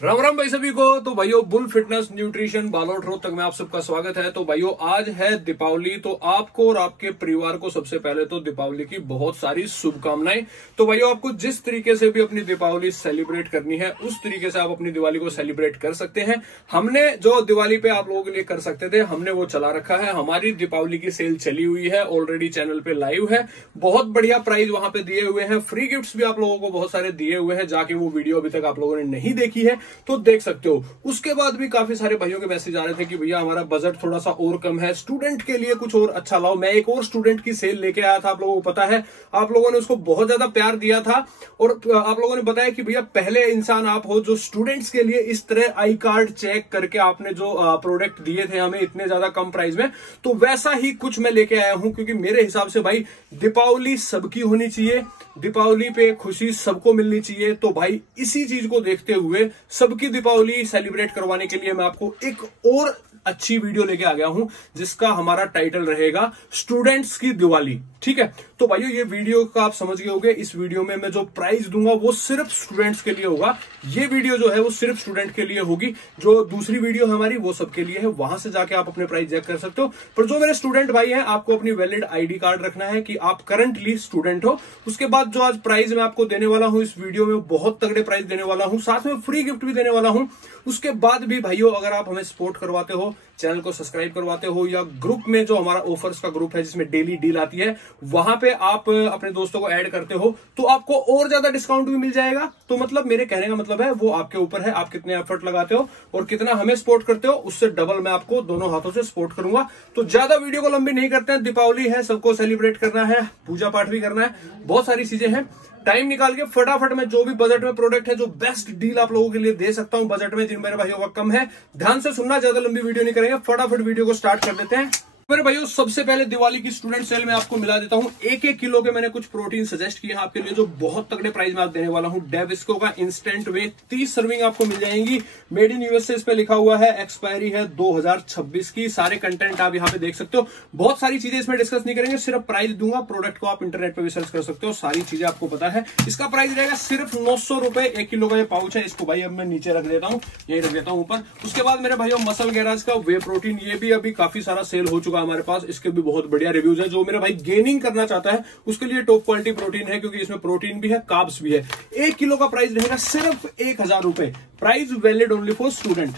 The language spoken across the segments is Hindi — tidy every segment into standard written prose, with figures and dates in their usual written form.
राम राम भाई सभी को। तो भाइयों bull fitness nutrition Balot road तक में आप सबका स्वागत है। तो भाइयों आज है दीपावली, तो आपको और आपके परिवार को सबसे पहले तो दीपावली की बहुत सारी शुभकामनाएं। तो भाइयों आपको जिस तरीके से भी अपनी दीपावली सेलिब्रेट करनी है उस तरीके से आप अपनी दिवाली को सेलिब्रेट कर सकते हैं। हमने जो दिवाली पे आप लोगों के लिए कर सकते थे हमने वो चला रखा है। हमारी दीपावली की सेल चली हुई है, ऑलरेडी चैनल पे लाइव है। बहुत बढ़िया प्राइस वहां पे दिए हुए हैं, फ्री गिफ्ट्स भी आप लोगों को बहुत सारे दिए हुए हैं। जाके वो वीडियो अभी तक आप लोगों ने नहीं देखी है तो देख सकते हो। उसके बाद भी काफी सारे भाइयों के मैसेज आ रहे थे कि भैया हमारा बजट थोड़ा सा और कम है, स्टूडेंट के लिए कुछ और अच्छा लाओ। मैं एक और स्टूडेंट की सेल लेके आया था, आप लोगों को पता है, आप लोगों ने उसको बहुत ज्यादा प्यार दिया था और आप लोगों ने बताया कि भैया पहले इंसान आप हो जो स्टूडेंट्स के लिए इस तरह आई कार्ड चेक करके आपने जो प्रोडक्ट दिए थे हमें इतने ज्यादा कम प्राइस में। तो वैसा ही कुछ मैं लेके आया हूं, क्योंकि मेरे हिसाब से भाई दीपावली सबकी होनी चाहिए, दीपावली पे खुशी सबको मिलनी चाहिए। तो भाई इसी चीज को देखते हुए सबकी दीपावली सेलिब्रेट करवाने के लिए मैं आपको एक और अच्छी वीडियो लेके आ गया हूं जिसका हमारा टाइटल रहेगा स्टूडेंट्स की दिवाली। ठीक है, तो भाइयों ये वीडियो का आप समझ गए होंगे। इस वीडियो में मैं जो प्राइस दूंगा वो सिर्फ स्टूडेंट्स के लिए होगा। ये वीडियो जो है वो सिर्फ स्टूडेंट के लिए होगी। जो दूसरी वीडियो है हमारी वो सबके लिए है, वहां से जाके आप अपने प्राइस चेक कर सकते हो। पर जो मेरे स्टूडेंट भाई हैं आपको अपनी वैलिड आईडी कार्ड रखना है कि आप करंटली स्टूडेंट हो। उसके बाद जो आज प्राइस मैं आपको देने वाला हूं इस वीडियो में, बहुत तगड़े प्राइस देने वाला हूं, साथ में फ्री गिफ्ट भी देने वाला हूं। उसके बाद भी भाइयों अगर आप हमें सपोर्ट करवाते हो, चैनल को सब्सक्राइब करवाते हो, या ग्रुप में जो हमारा ऑफर्स का ग्रुप है जिसमें डेली डील आती है वहां पे आप अपने दोस्तों को ऐड करते हो तो आपको और ज्यादा डिस्काउंट भी मिल जाएगा। तो मतलब मेरे कहने का मतलब है वो आपके ऊपर है, आप कितने एफर्ट लगाते हो और कितना हमें सपोर्ट करते हो, उससे डबल मैं आपको दोनों हाथों से सपोर्ट करूंगा। तो ज्यादा वीडियो को लंबी नहीं करते हैं, दीपावली है, सबको सेलिब्रेट करना है, पूजा पाठ भी करना है, बहुत सारी चीजें हैं। टाइम निकाल के फटाफट मैं जो भी बजट में प्रोडक्ट है, जो बेस्ट डील आप लोगों के लिए दे सकता हूं बजट में, जिन मेरे भाइयों का कम है, ध्यान से सुनना, ज्यादा लंबी वीडियो नहीं करेंगे, फटाफट वीडियो को स्टार्ट कर देते हैं। मेरे भाइयों सबसे पहले दिवाली की स्टूडेंट सेल में आपको मिला देता हूं 1-1 किलो के मैंने कुछ प्रोटीन सजेस्ट किए हैं आपके लिए, जो बहुत तगड़े प्राइस में आप देने वाला हूं। डेविस्को का इंस्टेंट वे 30 सर्विंग आपको मिल जाएंगी, मेड इन यूएसए इस पे लिखा हुआ है, एक्सपायरी है 2026 की। सारे कंटेंट आप यहाँ पे देख सकते हो, बहुत सारी चीजें इसमें डिस्कस नहीं करेंगे, सिर्फ प्राइस दूंगा। प्रोडक्ट को आप इंटरनेट पे भी सर्च कर सकते हो, सारी चीजें आपको पता है। इसका प्राइस रहेगा सिर्फ 900 रुपए। 1 किलो का ये पाउच है, इसको भाई अब मैं नीचे रख देता हूँ, यही रख देता हूँ ऊपर। उसके बाद मेरे भाइयों मसल गैराज का वे प्रोटीन, ये भी अभी काफी सारा सेल हो चुका है हमारे पास, इसके भी बहुत बढ़िया रिव्यूज है। जो मेरा भाई गेनिंग करना चाहता है उसके लिए टॉप क्वालिटी प्रोटीन है, क्योंकि इसमें प्रोटीन भी है, कार्ब्स भी है। 1 किलो का प्राइस रहेगा सिर्फ 1000 रुपए, price valid only for student,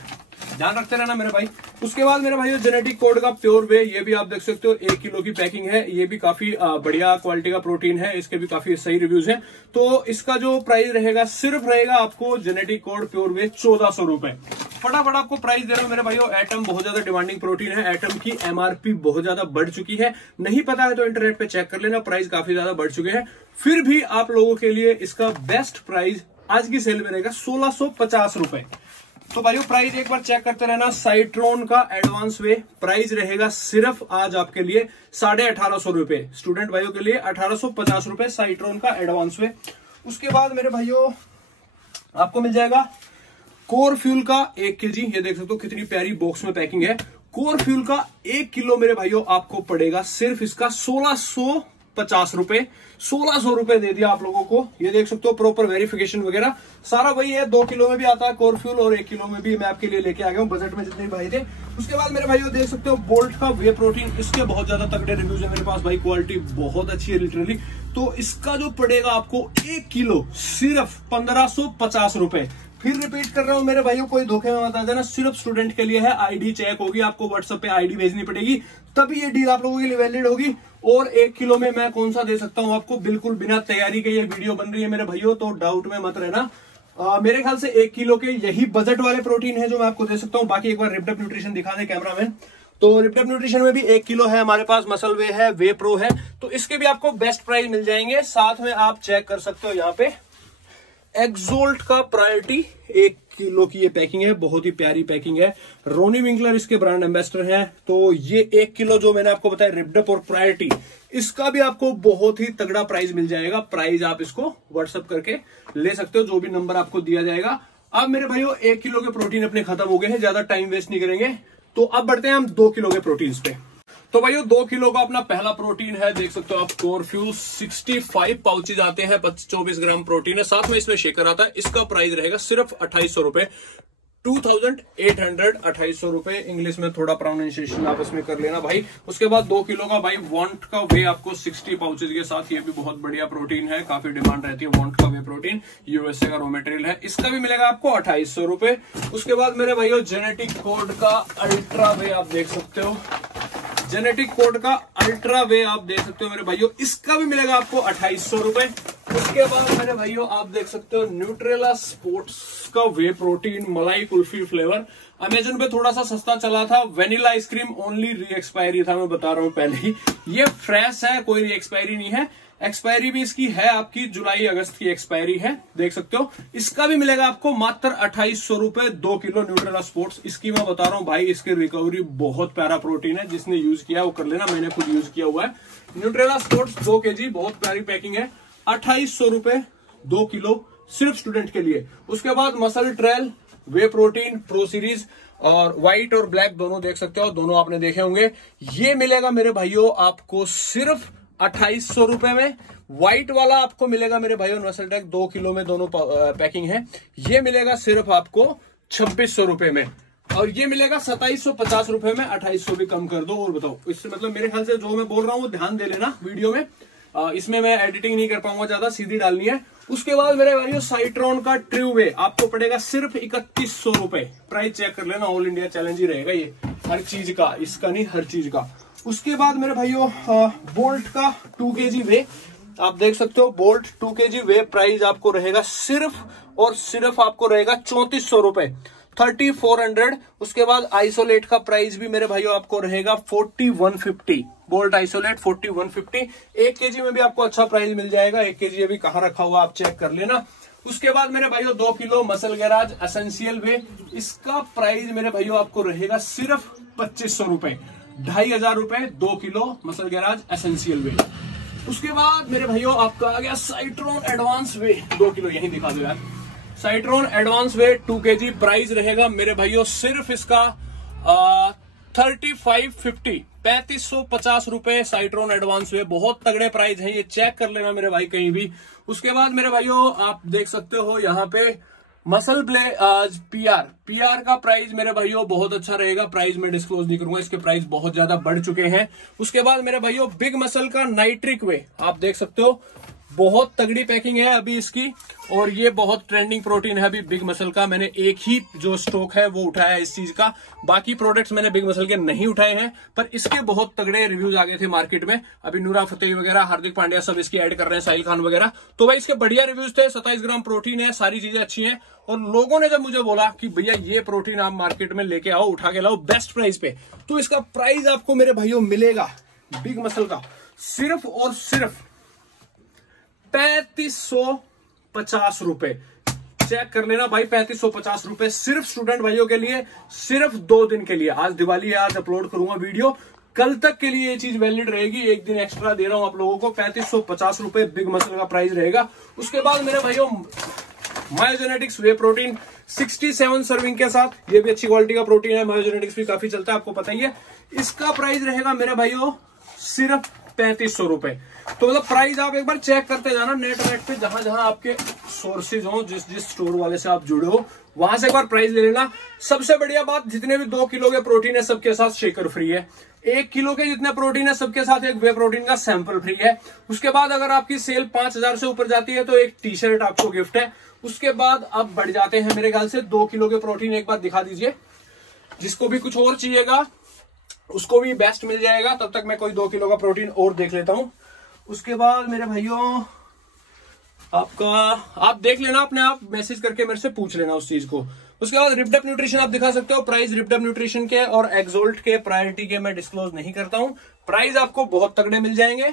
ध्यान रखते रहना मेरे भाई। उसके बाद मेरे भाई जेनेटिक कोड का प्योर वे, ये भी आप देख सकते हो, 1 किलो की पैकिंग है, ये भी काफी बढ़िया क्वालिटी का प्रोटीन है, इसके भी काफी सही रिव्यूज हैं। तो इसका जो प्राइस रहेगा सिर्फ रहेगा आपको जेनेटिक कोड प्योर वे 1400 रुपए। फटाफट आपको प्राइस दे रहा हूं मेरे भाइयों। एटम बहुत ज्यादा डिमांडिंग प्रोटीन है, एटम की एमआरपी बहुत ज्यादा बढ़ चुकी है, नहीं पता है तो इंटरनेट पे चेक कर लेना, प्राइस काफी ज्यादा बढ़ चुके हैं। फिर भी आप लोगों के लिए इसका बेस्ट प्राइस आज की सेल में रहेगा 1650 रुपए। तो भाइयों प्राइस एक बार चेक करते रहना। साइट्रोन का एडवांस वे प्राइस रहेगा सिर्फ आज आपके लिए 1850 रुपए, स्टूडेंट भाइयों के लिए 1850 रुपए साइट्रोन का एडवांस वे। उसके बाद मेरे भाइयों आपको मिल जाएगा कोर फ्यूल का 1 kg, ये देख सकते हो कितनी प्यारी बॉक्स में पैकिंग है। कोर फ्यूल का 1 किलो मेरे भाइयों आपको पड़ेगा सिर्फ इसका 1650 रुपए। 1600 रुपए दे दिया आप लोगों को, ये देख सकते हो, प्रॉपर वेरिफिकेशन वगैरह सारा वही है। 2 किलो में भी आता है कोर फ्यूल और 1 किलो में भी मैं आपके लिए लेके आ गया हूँ, बजट में जितने भाई थे। उसके बाद मेरे भाइयों देख सकते हो बोल्ट का वे प्रोटीन, इसके बहुत ज्यादा तगड़े रिव्यूज है मेरे पास भाई, क्वालिटी बहुत अच्छी है लिटरली। तो इसका जो पड़ेगा आपको 1 किलो सिर्फ 1550 रुपए। फिर रिपीट कर रहा हूं मेरे भाइयों, कोई धोखे में मत आ जाना, सिर्फ स्टूडेंट के लिए है। आईडी चेक होगी, आपको व्हाट्सएप पे आईडी भेजनी पड़ेगी, तभी ये डील आप लोगों के लिए वैलिड होगी। और 1 किलो में मैं कौन सा दे सकता हूं आपको, बिल्कुल बिना तैयारी के ये वीडियो बन रही है मेरे भाइयों, तो डाउट में मत रहना। मेरे ख्याल से 1 किलो के यही बजट वाले प्रोटीन है जो मैं आपको दे सकता हूं। बाकी एक बार रिप्डअप न्यूट्रिशन दिखा दे कैमरामैन। तो रिप्डअप न्यूट्रिशन में भी 1 किलो है हमारे पास, मसल वे है, वे प्रो है, तो इसके भी आपको बेस्ट प्राइस मिल जाएंगे। साथ में आप चेक कर सकते हो यहाँ पे एक्सोल्ट का प्रायोरिटी 1 किलो की ये पैकिंग है, बहुत ही प्यारी पैकिंग है। रोनी विंकलर इसके ब्रांड एम्बेसडर हैं। तो ये 1 किलो जो मैंने आपको बताया रिप्डअप और प्रायोरिटी, इसका भी आपको बहुत ही तगड़ा प्राइस मिल जाएगा। प्राइस आप इसको व्हाट्सएप करके ले सकते हो, जो भी नंबर आपको दिया जाएगा। अब मेरे भाइयों 1 किलो के प्रोटीन अपने खत्म हो गए हैं, ज्यादा टाइम वेस्ट नहीं करेंगे। तो अब बढ़ते हैं हम 2 किलो के प्रोटीन पे। तो भाइयों 2 किलो का अपना पहला प्रोटीन है, देख सकते हो आप, कोर फ्यूल 65 पाउचेज आते हैं, 24 ग्राम प्रोटीन है, साथ में इसमें शेकर आता है। इसका प्राइस रहेगा सिर्फ 2800 रुपए, 2800, 2800 रुपए। इंग्लिश में थोड़ा प्रोनाउंसिएशन आप इसमें कर लेना भाई। उसके बाद 2 किलो का भाई वांट का वे आपको 60 पाउचेज के साथ, ये भी बहुत बढ़िया प्रोटीन है, काफी डिमांड रहती है वांट का वे प्रोटीन, यूएसए का रॉ मटेरियल है। इसका भी मिलेगा आपको 2800 रुपए। उसके बाद मेरे भाइयों जेनेटिक कोड का अल्ट्रा वे आप देख सकते हो, जेनेटिक कोड का अल्ट्रा वे आप देख सकते हो मेरे भाइयों, इसका भी मिलेगा आपको 2800 रुपए। उसके बाद मेरे भाइयों आप देख सकते हो न्यूट्रेला स्पोर्ट्स का वे प्रोटीन मलाई कुल्फी फ्लेवर, अमेजन पे थोड़ा सा सस्ता चला था, वेनिला आइसक्रीम ओनली री एक्सपायरी था, मैं बता रहा हूं पहले ही। ये फ्रेश है, कोई री एक्सपायरी नहीं है, एक्सपायरी भी इसकी है आपकी जुलाई अगस्त की एक्सपायरी है, देख सकते हो। इसका भी मिलेगा आपको मात्र 2800 रुपए, 2 किलो न्यूट्रेला स्पोर्ट्स। इसकी मैं बता रहा हूं भाई, इसकी रिकवरी बहुत प्यारा प्रोटीन है, जिसने यूज किया वो कर लेना, मैंने खुद यूज किया हुआ है। न्यूट्रेला स्पोर्ट्स 2 kg, बहुत प्यारी पैकिंग है, 2800 रुपए 2 किलो, सिर्फ स्टूडेंट के लिए। उसके बाद मसल ट्रेल वे प्रोटीन प्रो सीरीज, और व्हाइट और ब्लैक दोनों देख सकते हो, दोनों आपने देखे होंगे। ये मिलेगा मेरे भाइयों आपको सिर्फ 2800 रुपए में। व्हाइट वाला आपको मिलेगा मेरे भाइयों मसल ट्रेल 2 किलो में, दोनों पैकिंग है, ये मिलेगा सिर्फ आपको 2600 रुपए में। और ये मिलेगा 2750 रुपए में, 2800 भी कम कर दो। और बताओ, इससे मतलब मेरे ख्याल से जो मैं बोल रहा हूं वो ध्यान दे लेना वीडियो में, इसमें मैं एडिटिंग नहीं कर पाऊंगा, ज्यादा सीधी डालनी है। उसके बाद मेरे भाइयों साइट्रॉन का ट्रू वे आपको पड़ेगा सिर्फ 3100 रुपए। प्राइस चेक कर लेना, ऑल इंडिया चैलेंज ही रहेगा ये, हर चीज का, इसका नहीं हर चीज का। उसके बाद मेरे भाइयों बोल्ट का 2 kg वे आप देख सकते हो, बोल्ट 2 kg वे प्राइस आपको रहेगा सिर्फ और सिर्फ आपको रहेगा 3400 रुपए, 3400। उसके बाद आइसोलेट का प्राइस भी मेरे भाइयों आपको रहेगा 4150, बोल्ट आइसोलेट 4150। 1 kg में भी आपको अच्छा प्राइस मिल जाएगा, 1 kg अभी कहाँ रखा हुआ आप चेक कर लेना। उसके बाद मेरे भाइयों 2 किलो मसल गैराज एसेंशियल वे, इसका प्राइस मेरे भाइयों आपको रहेगा सिर्फ 2500 रुपए, 2500 रुपए 2 किलो मसल गैराज एसेंशियल वे। उसके बाद मेरे भाइयों आपका आ गया साइट्रॉन एडवांस वे 2 किलो, यही दिखा दो यार, साइट्रॉन एडवांस वे 2 kg प्राइस रहेगा मेरे भाइयों सिर्फ इसका 3550, 3550 रुपए साइट्रॉन एडवांस वे, बहुत तगड़े प्राइस है, ये चेक कर लेना मेरे भाई कहीं भी। उसके बाद मेरे भाइयों आप देख सकते हो यहाँ पे मसल पीआर का प्राइस मेरे भाइयों बहुत अच्छा रहेगा, प्राइस में डिस्क्लोज नहीं करूंगा, इसके प्राइस बहुत ज्यादा बढ़ चुके हैं। उसके बाद मेरे भाइयों बिग मसल का नाइट्रिक वे आप देख सकते हो, बहुत तगड़ी पैकिंग है अभी इसकी, और ये बहुत ट्रेंडिंग प्रोटीन है अभी बिग मसल का। मैंने एक ही जो स्टॉक है वो उठाया है इस चीज का, बाकी प्रोडक्ट्स मैंने बिग मसल के नहीं उठाए हैं, पर इसके बहुत तगड़े रिव्यूज आ गए थे मार्केट में। अभी नूरा फतेही वगैरह, हार्दिक पांड्या सब इसकी ऐड कर रहे हैं, साहिल खान वगैरह, तो भाई इसके बढ़िया रिव्यूज थे। 27 ग्राम प्रोटीन है, सारी चीजें अच्छी हैं, और लोगों ने जब मुझे बोला कि भैया ये प्रोटीन आप मार्केट में लेके आओ, उठा के लाओ बेस्ट प्राइस पे, तो इसका प्राइस आपको मेरे भाइयों मिलेगा बिग मसल का सिर्फ और सिर्फ 3550 रुपए। चेक कर लेना भाई, 3550 रुपए सिर्फ स्टूडेंट भाइयों के लिए, सिर्फ 2 दिन के लिए। आज दिवाली है, आज अपलोड करूंगा वीडियो, कल तक के लिए ये चीज वैलिड रहेगी, एक दिन एक्स्ट्रा दे रहा हूं आप लोगों को। 3550 रुपए बिग मसल का प्राइस रहेगा। उसके बाद मेरे भाइयों मायोजेनेटिक्स वे प्रोटीन 67 सर्विंग के साथ, ये भी अच्छी क्वालिटी का प्रोटीन है, मायोजेनेटिक्स भी काफी चलता है, आपको पता ही है। इसका प्राइस रहेगा मेरे भाइयों सिर्फ 3500 रुपए। तो मतलब प्राइस आप एक बार चेक करते जाना नेट पे, जहां जहां आपके सोर्सेज हो, जिस जिस स्टोर वाले से आप जुड़े हो, वहां से एक बार प्राइस ले लेना। सबसे बढ़िया बात, जितने भी 2 किलो के प्रोटीन है सबके साथ शेकर फ्री है, 1 किलो के जितने प्रोटीन है सबके साथ एक वे प्रोटीन का सैंपल फ्री है। उसके बाद अगर आपकी सेल 5000 से ऊपर जाती है तो एक टी शर्ट आपको गिफ्ट है। उसके बाद अब बढ़ जाते हैं मेरे ख्याल से 2 किलो के प्रोटीन, एक बार दिखा दीजिए, जिसको भी कुछ और चाहिएगा उसको भी बेस्ट मिल जाएगा। तब तक मैं कोई 2 किलो का प्रोटीन और देख लेता हूं। उसके बाद मेरे भाइयों आपका, आप देख लेना अपने आप, मैसेज करके मेरे से पूछ लेना उस चीज को। उसके बाद रिपडप न्यूट्रिशन आप दिखा सकते हो, प्राइस रिपडप न्यूट्रिशन के और एक्सोल्ट के प्रायोरिटी के मैं डिस्क्लोज नहीं करता हूं, प्राइस आपको बहुत तगड़े मिल जाएंगे।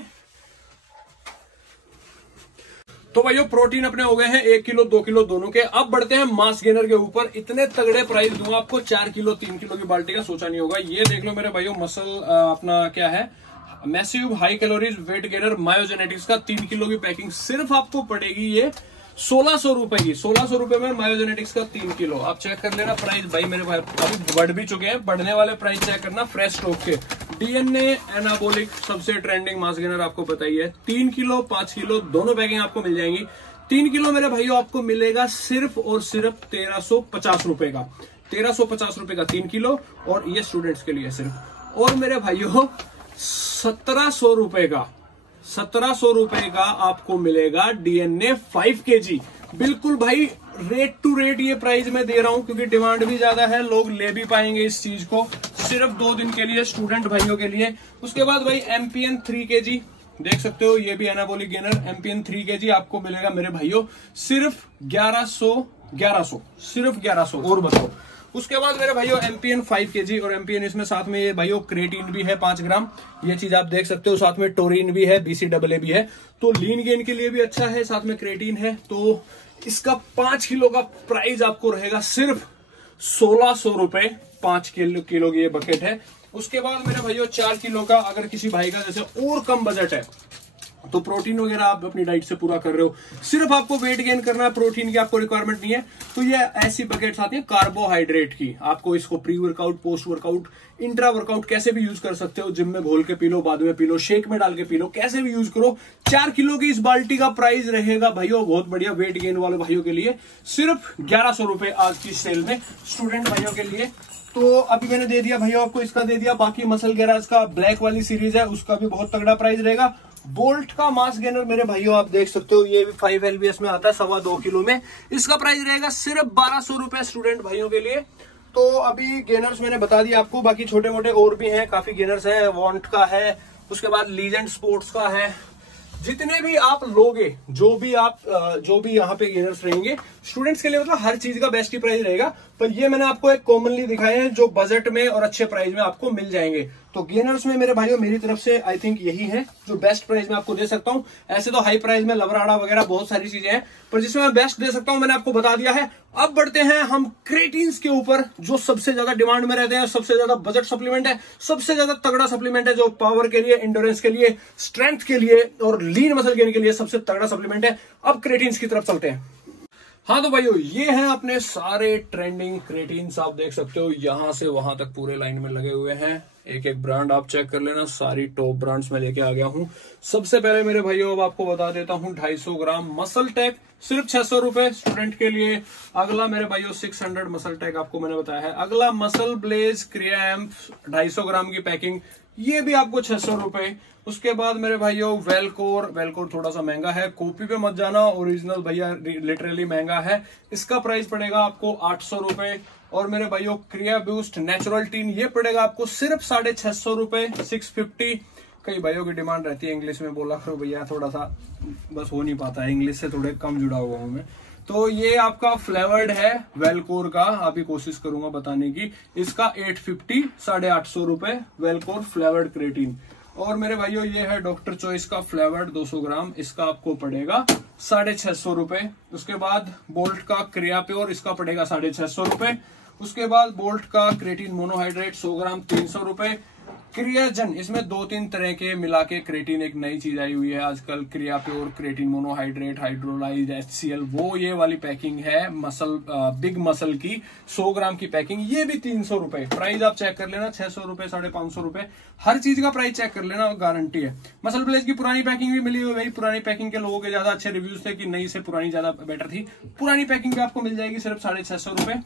तो भाइयों प्रोटीन अपने हो गए हैं 1 किलो 2 किलो दोनों के। अब बढ़ते हैं मास गेनर के ऊपर। इतने तगड़े प्राइस दूंगा आपको, 4 किलो 3 किलो की बाल्टी का सोचा नहीं होगा। ये देख लो मेरे भाइयों, मसल अपना क्या है, massive high calories weight gainer myogenetics का 3 किलो की पैकिंग सिर्फ आपको पड़ेगी ये 1600 रुपए की। 1600 रुपए में मायोजेनेटिक्स का 3 किलो। आप चेक कर लेना प्राइस भाई, मेरे भाई अभी बढ़ भी चुके हैं, बढ़ने वाले प्राइस चेक करना फ्रेश स्टॉक के। डीएनए एनाबोलिक सबसे ट्रेंडिंग मास गेनर आपको पता ही है। 3 किलो 5 किलो दोनों पैकिंग आपको मिल जाएंगी। 3 किलो मेरे भाइयों आपको मिलेगा सिर्फ और सिर्फ 1350 रुपए का, 1350 रुपए का 3 किलो, और ये स्टूडेंट्स के लिए सिर्फ। और मेरे भाइयों 1700 रुपए का, 1700 रुपए का आपको मिलेगा डीएनए 5 kg। बिल्कुल भाई रेट टू रेट ये प्राइस मैं दे रहा हूं, क्योंकि डिमांड भी ज्यादा है, लोग ले भी पाएंगे इस चीज को, सिर्फ 2 दिन के लिए स्टूडेंट भाइयों के लिए। उसके बाद भाई एमपीएन 3 kg देख सकते हो, ये भी एनाबोलिक गेनर एमपीएन 3 kg आपको मिलेगा मेरे भाइयों सिर्फ 1100 सिर्फ 1100। और बताओ उसके बाद मेरे भाइयों एमपीएन 5 kg, और एमपीएन इसमें साथ में ये भाइयों क्रेटीन भी है 5 ग्राम, ये चीज आप देख सकते हो, साथ में टोरिन भी है, BCAA भी है, तो लीन गेन के लिए भी अच्छा है, साथ में क्रेटीन है। तो इसका 5 किलो का प्राइस आपको रहेगा सिर्फ 1600 रुपए, 5 किलो की ये बकेट है। उसके बाद मेरे भाइयों 4 किलो का, अगर किसी भाई का जैसे और कम बजट है तो प्रोटीन वगैरह आप अपनी डाइट से पूरा कर रहे हो, सिर्फ आपको वेट गेन करना है, प्रोटीन की आपको रिक्वायरमेंट नहीं है, तो ये ऐसी बकेट्स आती है कार्बोहाइड्रेट की। आपको इसको pre workout, post workout, intra workout कैसे भी यूज कर सकते हो, जिम में घोल के पी लो, बाद में पी लो, शेक में डाल के पी लो, कैसे भी यूज करो। 4 किलो की इस बाल्टी का प्राइस रहेगा भाइयों बहुत बढ़िया वेट गेन वाले भाइयों के लिए सिर्फ 1100 रुपए आज की सेल में, स्टूडेंट भाइयों के लिए। तो अभी मैंने दे दिया भैया आपको, इसका दे दिया। बाकी मसल गैराज का ब्लैक वाली सीरीज है, उसका भी बहुत तगड़ा प्राइस रहेगा। बोल्ट का मास गेनर मेरे भाइयों आप देख सकते हो, ये भी 5 LBS में आता है, 2.25 किलो में, इसका प्राइस रहेगा सिर्फ 1200 रुपए स्टूडेंट भाइयों के लिए। तो अभी गेनर्स मैंने बता दिया आपको, बाकी छोटे मोटे और भी हैं, काफी गेनर्स है, वॉन्ट का है, उसके बाद लीजेंड स्पोर्ट्स का है। जितने भी आप लोगे, जो भी यहाँ पे गेनर्स रहेंगे स्टूडेंट्स के लिए, मतलब हर चीज का बेस्ट ही प्राइस रहेगा। पर ये मैंने आपको एक कॉमनली दिखाए हैं जो बजट में और अच्छे प्राइस में आपको मिल जाएंगे। तो गेनर्स में मेरे भाइयों मेरी तरफ से आई थिंक यही है जो बेस्ट प्राइस में आपको दे सकता हूँ। ऐसे तो हाई प्राइस में लवराड़ा वगैरह बहुत सारी चीजें हैं, पर जिसमें मैं बेस्ट दे सकता हूँ मैंने आपको बता दिया है। अब बढ़ते हैं हम क्रेटीन्स के ऊपर, जो सबसे ज्यादा डिमांड में रहते हैं, सबसे ज्यादा बजट सप्लीमेंट है, सबसे ज्यादा तगड़ा सप्लीमेंट है, जो पावर के लिए, एंडोरेंस के लिए, स्ट्रेंथ के लिए और लीन मसल गेन के लिए सबसे तगड़ा सप्लीमेंट है। अब क्रेटीन्स की तरफ चलते हैं। हाँ तो भाइयों ये हैं अपने सारे ट्रेंडिंग क्रेटीन्स, आप देख सकते हो यहां से वहां तक पूरे लाइन में लगे हुए हैं। एक एक ब्रांड आप चेक कर लेना, सारी टॉप ब्रांड्स में लेके आ गया हूं। सबसे पहले मेरे भाइयों अब आपको बता देता हूं 250 ग्राम मसल टेक सिर्फ 600 रुपए स्टूडेंट के लिए। अगला मेरे भाइयों 600 मसल टेक आपको मैंने बताया है। अगला मसल ब्लेज क्रिएम्प 250 ग्राम की पैकिंग, ये भी आपको 600 रुपए। उसके बाद मेरे भाइयों वेलकोर थोड़ा सा महंगा है, कॉपी पे मत जाना, ओरिजिनल भैया लिटरली महंगा है, इसका प्राइस पड़ेगा आपको 800 रुपए। और मेरे भाइयों क्रिया बूस्ट नेचुरल टीन, ये पड़ेगा आपको सिर्फ 650 रुपए, 650। कई भाइयों की डिमांड रहती है इंग्लिश में, बोला करो भैया, थोड़ा सा बस हो नहीं पाता है, इंग्लिश से थोड़े कम जुड़ा हुआ हूं मैं। तो ये आपका फ्लेवर्ड है वेलकोर का, अभी कोशिश करूंगा बताने की। इसका 850, 850 रुपए वेलकोर फ्लेवर्ड क्रेटीन। और मेरे भाइयों ये है डॉक्टर चॉइस का फ्लेवर्ड 200 ग्राम, इसका आपको पड़ेगा 650 रुपए। उसके बाद बोल्ट का क्रिया प्योर, इसका पड़ेगा 650 रुपए। उसके बाद बोल्ट का क्रेटीन मोनोहाइड्रेट 100 ग्राम 300 रुपए। क्रियाजन, इसमें 2-3 तरह के मिला के क्रेटीन, एक नई चीज आई हुई है आजकल, क्रिया pure creatine monohydrate hydrolyse HCl, वो ये वाली पैकिंग है मसल बिग मसल की 100 ग्राम की पैकिंग, ये भी 300 रुपए। प्राइस आप चेक कर लेना, 600 रुपए, 550 रुपए, हर चीज का प्राइस चेक कर लेना, गारंटी है। मसल प्लेस की पुरानी पैकिंग भी मिली हुई है, पुरानी पैकिंग के लोगों के ज्यादा अच्छे रिव्यूज थे कि नई से पुरानी ज्यादा बेटर थी। पुरानी पैकिंग भी आपको मिल जाएगी सिर्फ 650 रुपए।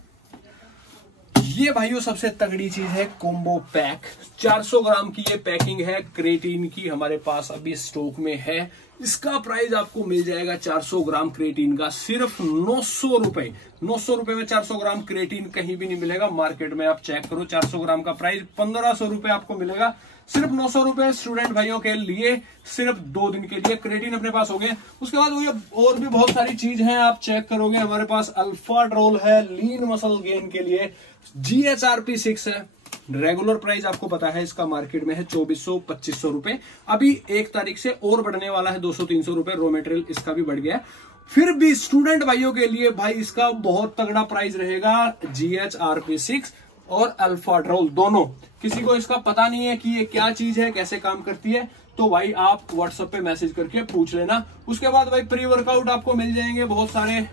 ये भाइयों सबसे तगड़ी चीज है कॉम्बो पैक, 400 ग्राम की ये पैकिंग है क्रेटीन की, हमारे पास अभी स्टॉक में है। इसका प्राइस आपको मिल जाएगा 400 ग्राम क्रेटीन का सिर्फ 900 रुपए। 900 रुपए में 400 ग्राम क्रेटीन कहीं भी नहीं मिलेगा मार्केट में, आप चेक करो। 400 ग्राम का प्राइस 1500 रुपए आपको मिलेगा, सिर्फ 900 रुपए स्टूडेंट भाइयों के लिए, सिर्फ 2 दिन के लिए। क्रेटीन अपने पास हो गए। उसके बाद वो और भी बहुत सारी चीज हैं, आप चेक करोगे। हमारे पास अल्फा ड्रोल है लीन मसल गेन के लिए, GHRP6 है। रेगुलर प्राइस आपको पता है इसका मार्केट में है 2400-2500 रुपए। अभी 1 तारीख से और बढ़ने वाला है 200-300 रुपए, रॉ मेटेरियल इसका भी बढ़ गया है। फिर भी स्टूडेंट भाइयों के लिए भाई इसका बहुत तगड़ा प्राइस रहेगा, GHRP6 और अल्फा ड्रोल दोनों। किसी को इसका पता नहीं है कि ये क्या चीज है, कैसे काम करती है, तो भाई आप व्हाट्सएप पे मैसेज करके पूछ लेना। उसके बाद भाई प्री वर्कआउट आपको मिल जाएंगे बहुत सारे,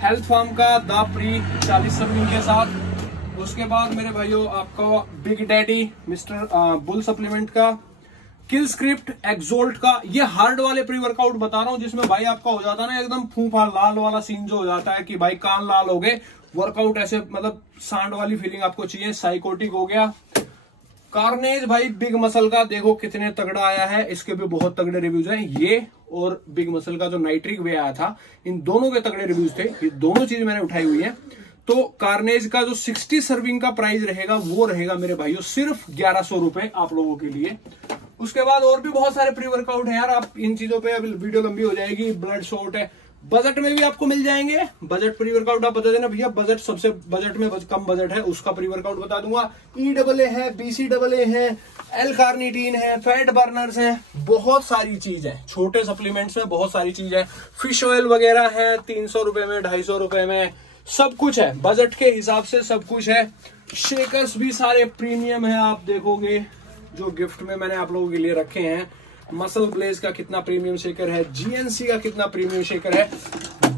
हेल्थ फार्म का दा प्री 40 सर्विंग के साथ। उसके बाद मेरे भाइयों आपका big daddy mister bull supplement का, किल स्क्रिप्ट एक्सोल्ट का, ये हार्ड वाले प्री वर्कआउट बता रहा हूँ जिसमें भाई आपका हो जाता है ना एकदम फूफा लाल वाला सीन जो हो जाता है कि भाई कान लाल हो गए, वर्कआउट ऐसे मतलब सांड वाली फीलिंग आपको चाहिए। साइकोटिक हो गया। कार्नेज भाई बिग मसल का देखो कितने तगड़ा आया है, इसके भी बहुत तगड़े रिव्यूज हैं। ये और बिग मसल का जो नाइट्रिक वे आया था, इन दोनों के तगड़े रिव्यूज थे, ये दोनों चीज मैंने उठाई हुई है। तो कार्नेज का जो 60 सर्विंग का प्राइस रहेगा वो रहेगा मेरे भाइयों सिर्फ 1100 रुपए आप लोगों के लिए। उसके बाद और भी बहुत सारे प्री वर्कआउट है यार, आप इन चीजों पे अभी वीडियो लंबी हो जाएगी। ब्लड शॉट है, बजट में भी आपको मिल जाएंगे। बजट प्री वर्कआउट आप बता देना भैया, बजट सबसे बजट में कम बजट है उसका प्री वर्कआउट बता दूंगा। EAA है, BCAA है, L कार्निटीन है, फैट बर्नर्स है, बहुत सारी चीज है। छोटे सप्लीमेंट्स में बहुत सारी चीज है। फिश ऑयल वगैरह है 300 रुपए में, 250 रुपए में, सब कुछ है। बजट के हिसाब से सब कुछ है। शेकर्स भी सारे प्रीमियम है, आप देखोगे जो गिफ्ट में मैंने आप लोगों के लिए रखे हैं। मसल ब्लेज का कितना प्रीमियम शेकर है, GNC का कितना प्रीमियम शेकर है।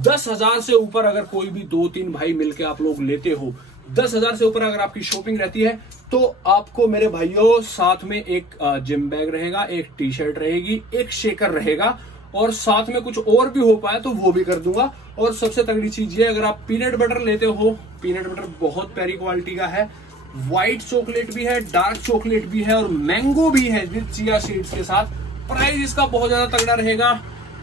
10,000 से ऊपर अगर कोई भी 2-3 भाई मिलके आप लोग लेते हो, 10,000 से ऊपर अगर आपकी शॉपिंग रहती है तो आपको मेरे भाइयों साथ में एक जिम बैग रहेगा, एक टी-शर्ट रहेगी, एक शेकर रहेगा, और साथ में कुछ और भी हो पाए तो वो भी कर दूंगा। और सबसे तगड़ी चीज ये, अगर आप पीनट बटर लेते हो, पीनट बटर बहुत प्यारी क्वालिटी का है। व्हाइट चॉकलेट भी है, डार्क चॉकलेट भी है, और मैंगो भी है विद चिया सीड्स के साथ। प्राइस इसका बहुत ज्यादा तगड़ा रहेगा।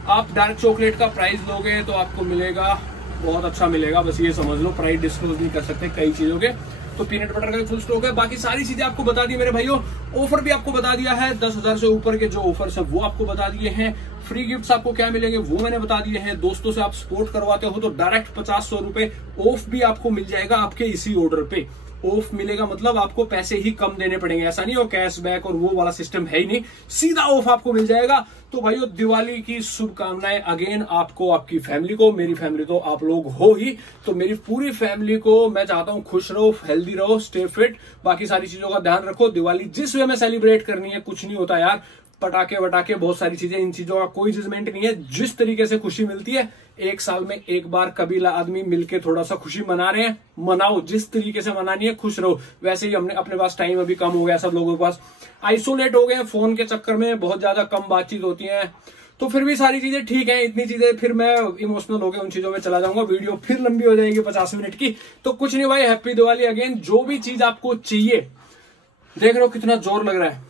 आप डार्क चॉकलेट का प्राइस लोगे तो आपको मिलेगा, बहुत अच्छा मिलेगा, बस ये समझ लो। प्राइस डिस्क्लोज नहीं कर सकते कई चीजों के। तो पीनट बटर का फुल स्टॉक है। बाकी सारी चीजें आपको बता दी मेरे भाइयों। ऑफर भी आपको बता दिया है, 10,000 से ऊपर के जो ऑफर्स है वो आपको बता दिए हैं। फ्री गिफ्ट्स आपको क्या मिलेंगे वो मैंने बता दिए हैं। दोस्तों से आप सपोर्ट करवाते हो तो डायरेक्ट 50-100 रुपए ऑफ भी आपको मिल जाएगा आपके इसी ऑर्डर पे। ऑफ मिलेगा मतलब आपको पैसे ही कम देने पड़ेंगे, ऐसा नहीं हो कैशबैक और वो वाला सिस्टम है ही नहीं, सीधा ऑफ आपको मिल जाएगा। तो भाइयों दिवाली की शुभकामनाएं अगेन आपको, आपकी फैमिली को। मेरी फैमिली तो आप लोग हो ही, तो मेरी पूरी फैमिली को मैं चाहता हूं खुश रहो, हेल्दी रहो, स्टे फिट, बाकी सारी चीजों का ध्यान रखो। दिवाली जिस वे में सेलिब्रेट करनी है, कुछ नहीं होता यार, पटाखे वटाखे बहुत सारी चीजें, इन चीजों का कोई जजमेंट नहीं है। जिस तरीके से खुशी मिलती है, एक साल में एक बार कबीला आदमी मिलके थोड़ा सा खुशी मना रहे हैं, मनाओ, जिस तरीके से मनानी है, खुश रहो। वैसे ही हमने अपने पास टाइम अभी कम हो गया, सब लोगों के पास आइसोलेट हो गए फोन के चक्कर में, बहुत ज्यादा कम बातचीत होती है। तो फिर भी सारी चीजें ठीक है, इतनी चीजें फिर मैं इमोशनल हो गया उन चीजों में चला जाऊंगा, वीडियो फिर लंबी हो जाएगी 50 मिनट की। तो कुछ नहीं भाई, हैप्पी दिवाली अगेन। जो भी चीज आपको चाहिए, देख रहे हो कितना जोर लग रहा है,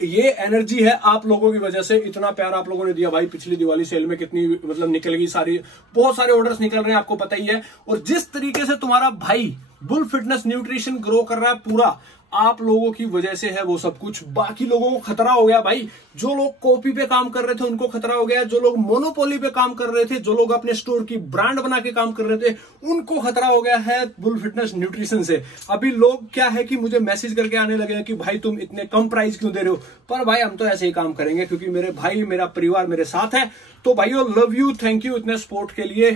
ये एनर्जी है आप लोगों की वजह से। इतना प्यार आप लोगों ने दिया भाई, पिछली दिवाली सेल में कितनी मतलब निकल गई, सारी बहुत सारे ऑर्डर्स निकल रहे हैं, आपको पता ही है। और जिस तरीके से तुम्हारा भाई बुल फिटनेस न्यूट्रिशन ग्रो कर रहा है, पूरा आप लोगों की वजह से है वो सब कुछ। बाकी लोगों को खतरा हो गया भाई, जो लोग कॉपी पे काम कर रहे थे उनको खतरा हो गया, जो लोग मोनोपोली पे काम कर रहे थे, जो लोग अपने स्टोर की ब्रांड बना के काम कर रहे थे, उनको खतरा हो गया है बुल फिटनेस न्यूट्रिशन से। अभी लोग क्या है कि मुझे मैसेज करके आने लगे हैं कि भाई तुम इतने कम प्राइस क्यों दे रहे हो, पर भाई हम तो ऐसे ही काम करेंगे क्योंकि मेरे भाई, मेरा परिवार मेरे साथ है। तो भाइयों लव यू, थैंक यू इतने सपोर्ट के लिए।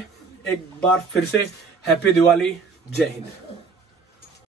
एक बार फिर से हैप्पी दिवाली, जय हिंद।